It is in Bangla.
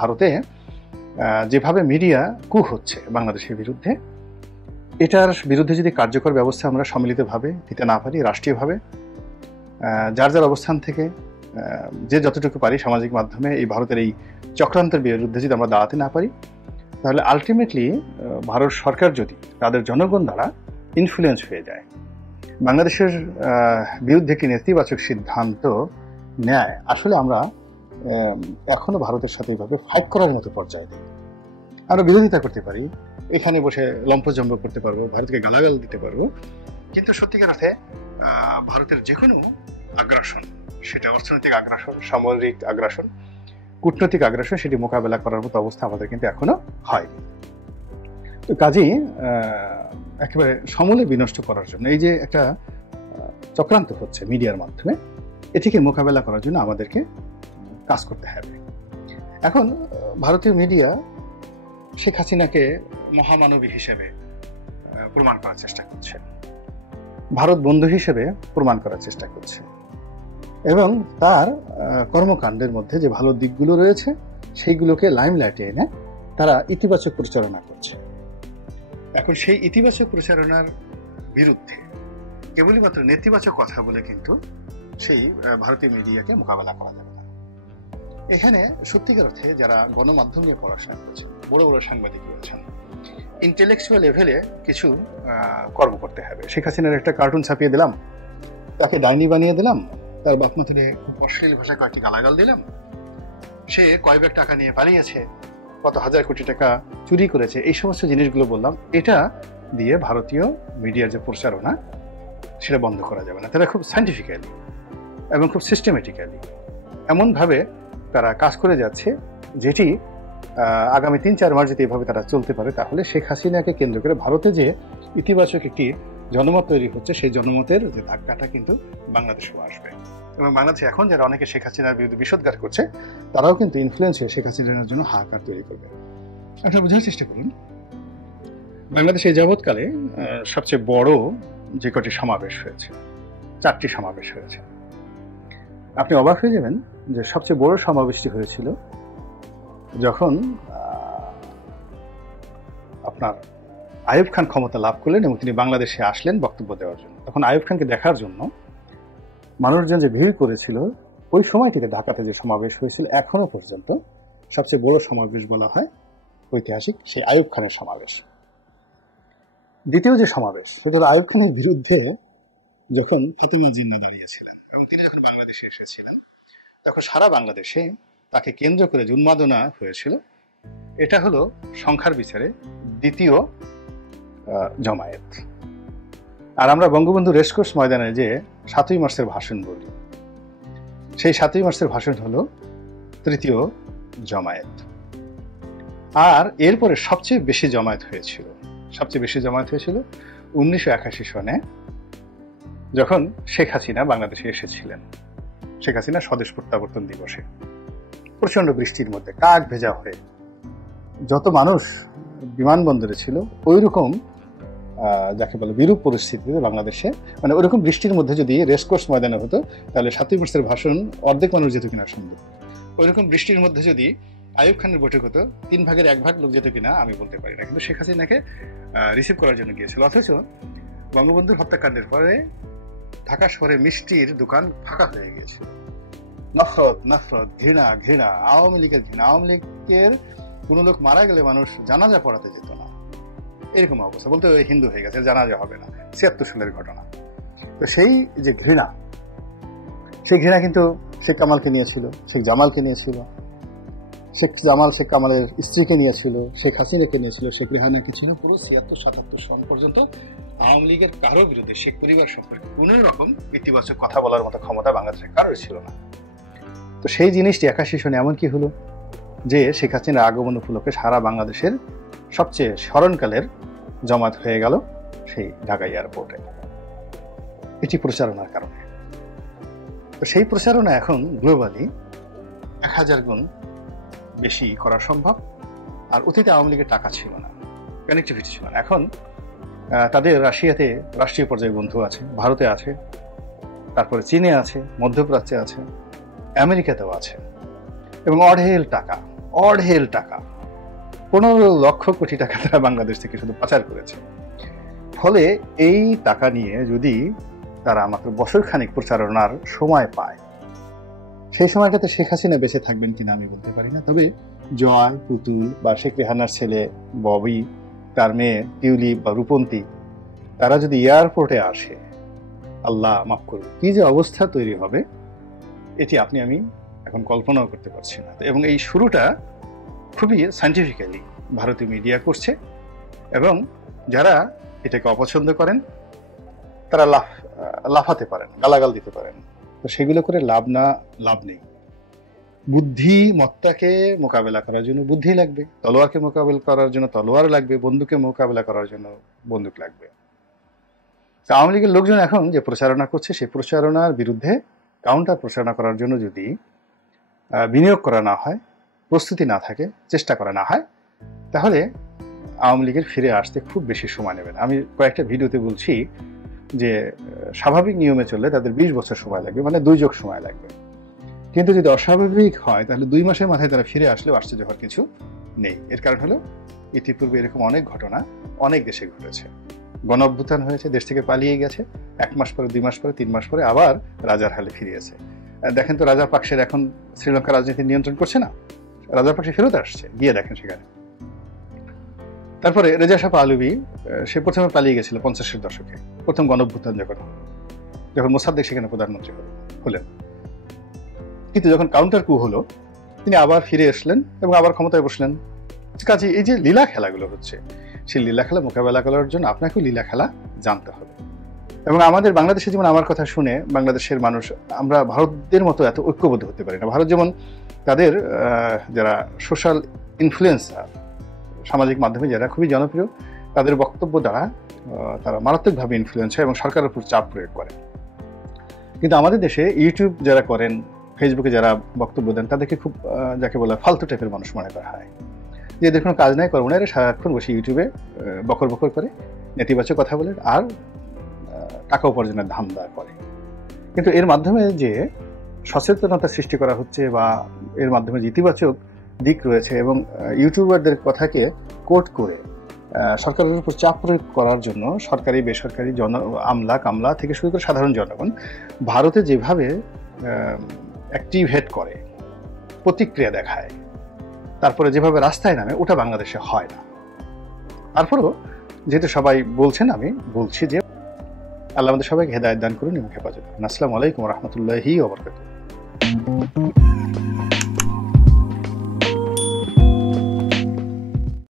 ভারতে যেভাবে মিডিয়া কু হচ্ছে বাংলাদেশের বিরুদ্ধে, এটার বিরুদ্ধে যদি কার্যকর ব্যবস্থা আমরা সম্মিলিতভাবে নিতে না পারি, রাষ্ট্রীয়ভাবে যার যার অবস্থান থেকে যে যতটুকু পারি সামাজিক মাধ্যমে এই ভারতের এই চক্রান্তের বিরুদ্ধে যদি আমরা দাঁড়াতে না পারি, তাহলে আলটিমেটলি ভারত সরকার যদি তাদের জনগণ দ্বারা ইনফ্লুয়েন্স হয়ে যায়, বাংলাদেশের বিরুদ্ধে কি নেতিবাচক সিদ্ধান্ত নেয়, আসলে আমরা এখনো ভারতের সাথে এইভাবে ফাইট করার মতো পর্যায়ে নেই। আমরা বিরোধিতা করতে পারি, এখানে বসে লম্পজম্ব করতে পারবো, ভারতকে গালাগাল দিতে পারবো, কিন্তু সত্যিকার অর্থে ভারতের যে কোনো আগ্রাসন, সেটা অর্থনৈতিক আগ্রাসন, সামরিক আগ্রাসন, কূটনৈতিক আগ্রাসন, সেটি মোকাবেলা করার মতো অবস্থা আমাদের কিন্তু এখনো হয়নি। তো কাজেই একেবারে সমূলে বিনষ্ট করার জন্য এই যে একটা চক্রান্ত হচ্ছে মিডিয়ার মাধ্যমে, এটিকে মোকাবেলা করার জন্য আমাদেরকে কাজ করতে হবে। এখন ভারতীয় মিডিয়া শেখ হাসিনাকে মহামানবী হিসেবে প্রমাণ করার চেষ্টা করছে, ভারত বন্ধু হিসেবে প্রমাণ করার চেষ্টা করছে, এবং তার কর্মকাণ্ডের মধ্যে যে ভালো দিকগুলো রয়েছে সেইগুলোকে লাইমলাইটে এনে তারা ইতিবাচক প্রচারণা করছে। এখন সেই ইতিবাচক প্রচারণার বিরুদ্ধে কেবলই মাত্র নেতিবাচক কথা বলে কিন্তু সেই ভারতীয় মিডিয়াকে মোকাবেলা করা যাবে না। এখানে সত্যিকার অর্থে যারা গণমাধ্যম নিয়ে পড়াশোনা করছেন, বড় বড় সাংবাদিক রয়েছেন, ইন্টেলেকচুয়াল লেভেলে কিছু কর্ম করতে হবে। শেখ হাসিনার একটা কার্টুন ছাপিয়ে দিলাম, তাকে ডাইনি বানিয়ে দিলাম, তার বাপ মা থেকে খুব অশ্লীল ভাষায় কয়েকটি গালাগাল দিলাম, সে কয় ব্যাগ টাকা নিয়ে পালিয়েছে, কত হাজার কোটি টাকা চুরি করেছে, এই সমস্ত জিনিসগুলো বললাম, এটা দিয়ে ভারতীয় মিডিয়ার যে প্রচারণা সেটা বন্ধ করা যাবে না। তারা খুব সায়েন্টিফিক্যালি এবং খুব সিস্টেমেটিক্যালি এমনভাবে তারা কাজ করে যাচ্ছে, যেটি আগামী ৩-৪ মাস যদি এভাবে তারা চলতে পারে, তাহলে শেখ হাসিনাকে কেন্দ্র করে ভারতে যে ইতিবাচক একটি জনমত তৈরি হচ্ছে, সেই জনমতের যে ধাক্কাটা কিন্তু বাংলাদেশেও আসবে। এবং বাংলাদেশে এখন যারা অনেকে শেখ হাসিনার বিরুদ্ধে বিষোদ্গার করছে, তারাও কিন্তু ইনফ্লুয়েন্স হয়ে শেখ হাসিনার জন্য হাহাকার তৈরি করবে। আপনারা বোঝার চেষ্টা করুন, বাংলাদেশে যাবৎকালে সবচেয়ে বড় যে কটি সমাবেশ হয়েছে, 4টি সমাবেশ হয়েছে। আপনি অবাক হয়ে যাবেন যে সবচেয়ে বড় সমাবেশটি হয়েছিল যখন আপনার আইয়ুব খান ক্ষমতা লাভ করলেন এবং তিনি বাংলাদেশে আসলেন বক্তব্য দেওয়ার জন্য। তখন আইয়ুব খানকে দেখার জন্য মানুষজন যে ভিড় করেছিল, ওই সময়টিতে ঢাকাতে যে সমাবেশ হয়েছিল, এখনো পর্যন্ত সবচেয়ে বড় সমাবেশ বলা হয় ঐতিহাসিক সেই আইয়ুব খানের সমাবেশ। দ্বিতীয় যে সমাবেশ, সেটা আইয়ুব খানের বিরুদ্ধে যখন ফাতেমা জিন্নাহ দাঁড়িয়েছিলেন এবং তিনি যখন বাংলাদেশে এসেছিলেন, তখন সারা বাংলাদেশে তাকে কেন্দ্র করে যে উন্মাদনা হয়েছিল, এটা হলো সংখ্যার বিচারে দ্বিতীয় জমায়েত। আর আমরা বঙ্গবন্ধু রেসকোর্স ময়দানে যে 7ই মার্চের ভাষণ বলি, সেই 7ই মার্চের ভাষণ হলো তৃতীয় জমায়েত। আর এরপরে সবচেয়ে বেশি জমায়েত হয়েছিল 1981 সনে, যখন শেখ হাসিনা বাংলাদেশে এসেছিলেন। শেখ হাসিনা স্বদেশ প্রত্যাবর্তন দিবসে প্রচন্ড বৃষ্টির মধ্যে কাক ভেজা হয়ে যত মানুষ বিমানবন্দরে ছিল, ওই রকম যাকে বলে বিরূপ পরিস্থিতিতে বাংলাদেশে, মানে ওইরকম বৃষ্টির মধ্যে যদি রেসকোর্স ময়দানে হতো, তাহলে 7ই মার্চের ভাষণ অর্ধেক মানুষ যেত কিনা সম্ভব। ওইরকম বৃষ্টির মধ্যে যদি আইয়ুব খানের বৈঠক হতো, 3 ভাগের 1 ভাগ লোক যেত কিনা আমি বলতে পারি না, কিন্তু শেখ হাসিনাকে রিসিভ করার জন্য গিয়েছিল। অথচ বঙ্গবন্ধুর হত্যাকাণ্ডের পরে ঢাকা শহরে মিষ্টির দোকান ফাঁকা হয়ে গিয়েছিল। নফরত, ঘৃণা, আওয়ামী লীগের ঘৃণা, আওয়ামী লীগের কোনো লোক মারা গেলে মানুষ জানাজা পড়াতে যেত না, এরকম অবস্থা। বলতে হিন্দু হয়ে গেছে, জানাজা হবে না, 76 সালের ঘটনা। তো সেই যে ঘৃণা, সেই ঘৃণা কিন্তু শেখ কামালকে নিয়েছিল, শেখ জামালকে নিয়েছিল, শেখ কামালের স্ত্রীকে নিয়েছিল, শেখ হাসিনাকে নিয়েছিল, শেখ রেহানাকে ছিল। পুরো 76-77 সন পর্যন্ত আওয়ামী লীগের কারো বিরুদ্ধে, শেখ পরিবার সম্পর্কে কোন রকম ইতিবাচক কথা বলার মতো ক্ষমতা বাংলাদেশের কারোর ছিল না। তো সেই জিনিসটি 81 সনে এমন কি হলো যে শেখ হাসিনার আগমন উপলক্ষে সারা বাংলাদেশের সবচেয়ে স্মরণকালের জমায়েত হয়ে গেল সেই ঢাকা এয়ারপোর্টে, এটি প্রচারণার কারণে। তো সেই প্রচারণা এখন গ্লোবালি 1000 গুণ বেশি করা সম্ভব। আর অতীতে আওয়ামী লীগের টাকা ছিল না, কানেক্টিভিটি ছিল না। এখন তাদের রাশিয়াতে রাষ্ট্রীয় পর্যায়ে বন্ধু আছে, ভারতে আছে, তারপরে চীনে আছে, মধ্যপ্রাচ্যে আছে, আমেরিকাতেও আছে, এবং অঢেল টাকা অঢেল টাকা, 15 লক্ষ কোটি টাকা তারা বাংলাদেশ থেকে শুধু পাচার করেছে। ফলে এই টাকা নিয়ে যদি তারা মাত্র বছরখানেক প্রচারণার সময় পায়, সেই সময়টাতে শেখ হাসিনা বেঁচে থাকবেন কিনা আমি বলতে পারি না। তবে জয়, পুতুল বা শেখ রেহানার ছেলে ববি, তার মেয়ে টিউলিপ বা রূপন্তী, তারা যদি এয়ারপোর্টে আসে, আল্লাহ মাফ করুন, কি যে অবস্থা তৈরি হবে এটি আমি এখন কল্পনাও করতে পারছি না। এবং এই শুরুটা খুবই সায়েন্টিফিক্যালি ভারতীয় মিডিয়া করছে, এবং যারা এটাকে অপছন্দ করেন তারা লাফাতে পারেন, গালাগাল দিতে পারেন, তো সেগুলো করে লাভ নেই। বুদ্ধিমত্তাকে মোকাবেলা করার জন্য বুদ্ধি লাগবে, তলোয়ারকে মোকাবেলা করার জন্য তলোয়ার লাগবে, বন্দুককে মোকাবেলা করার জন্য বন্দুক লাগবে। আওয়ামী লীগের লোকজন এখন যে প্রচারণা করছে, সেই প্রচারণার বিরুদ্ধে কাউন্টার প্রচারণা করার জন্য যদি বিনিয়োগ করা না হয়, প্রস্তুতি না থাকে, চেষ্টা করা না হয়, তাহলে আওয়ামী লীগের ফিরে আসতে খুব বেশি সময় নেবে না। আমি কয়েকটা ভিডিওতে বলছি যে স্বাভাবিক নিয়মে চললে তাদের 20 বছর সময় লাগবে, মানে 2 যুগ সময় লাগবে। কিন্তু যদি অস্বাভাবিক হয় তাহলে 2 মাসের মাথায় তারা ফিরে আসলেও আশ্চর্য হওয়ার কিছু নেই। এর কারণ হলো ইতিপূর্বে এরকম অনেক ঘটনা অনেক দেশে ঘটেছে। গণ অভ্যুত্থান হয়েছে, দেশ থেকে পালিয়ে গেছে, 1 মাস পরে, 2 মাস পরে, 3 মাস পরে আবার রাজার হালে ফিরিয়েছে। দেখেন তো রাজা পাকসের এখন শ্রীলঙ্কার রাজনীতি নিয়ন্ত্রণ করছে না, রাজা পাকসে ফেরত আসছে, গিয়ে দেখেন সেখানে। তারপরে রেজা শাহ পাহলভী, সে প্রথমে পালিয়ে গেছিল 50-এর দশকে, প্রথম গণ অভ্যুত্থান যখন মোসাদ্দেক সেখানে প্রধানমন্ত্রী হলেন। কিন্তু যখন কাউন্টার কু হলো, তিনি আবার ফিরে আসলেন এবং আবার ক্ষমতায় বসলেন। কাজে এই যে লীলা খেলাগুলো হচ্ছে, সেই লীলা খেলা মোকাবেলা করার জন্য আপনাকেও লীলা খেলা জানতে হবে। এবং আমাদের বাংলাদেশে যেমন আমার কথা শুনে বাংলাদেশের মানুষ, আমরা ভারতের মতো এত ঐক্যবদ্ধ হতে পারি না। ভারত যেমন তাদের যারা সোশ্যাল ইনফ্লুয়েন্সার, সামাজিক মাধ্যমে যারা খুবই জনপ্রিয়, তাদের বক্তব্য দ্বারা তারা মারাত্মকভাবে ইনফ্লুয়েন্স হয় এবং সরকারের উপর চাপ প্রয়োগ করে। কিন্তু আমাদের দেশে ইউটিউব যারা করেন, ফেসবুকে যারা বক্তব্য দেন, তাদেরকে খুব যাকে বলা ফালতু টাইপের মানুষ মনে করা হয়, যে এদের কোনো কাজ নাই, কর্ম নাই, এরা সারাক্ষণ বসে ইউটিউবে বকর বকর করে, নেতিবাচক কথা বলে আর টাকা উপার্জনের ধান্দা করে। কিন্তু এর মাধ্যমে যে সচেতনতা সৃষ্টি করা হচ্ছে বা এর মাধ্যমে যে ইতিবাচক দিক রয়েছে, এবং ইউটিউবারদের কথাকে কোট করে সরকারের উপর চাপ প্রয়োগ করার জন্য সরকারি বেসরকারি আমলা কামলা থেকে শুরু করে সাধারণ জনগণ ভারতে যেভাবে অ্যাক্টিভেট করে, প্রতিক্রিয়া দেখায়, তারপরে যেভাবে রাস্তায় নামে, ওটা বাংলাদেশে হয় না। তারপরেও যেহেতু সবাই বলছেন, আমি বলছি যে আল্লাহ আমাদের সবাইকে হেদায়েত দান করুন এবং হেফাজত করুন। আসসালামু আলাইকুম ওয়া রাহমাতুল্লাহি ওয়া বারাকাতুহু।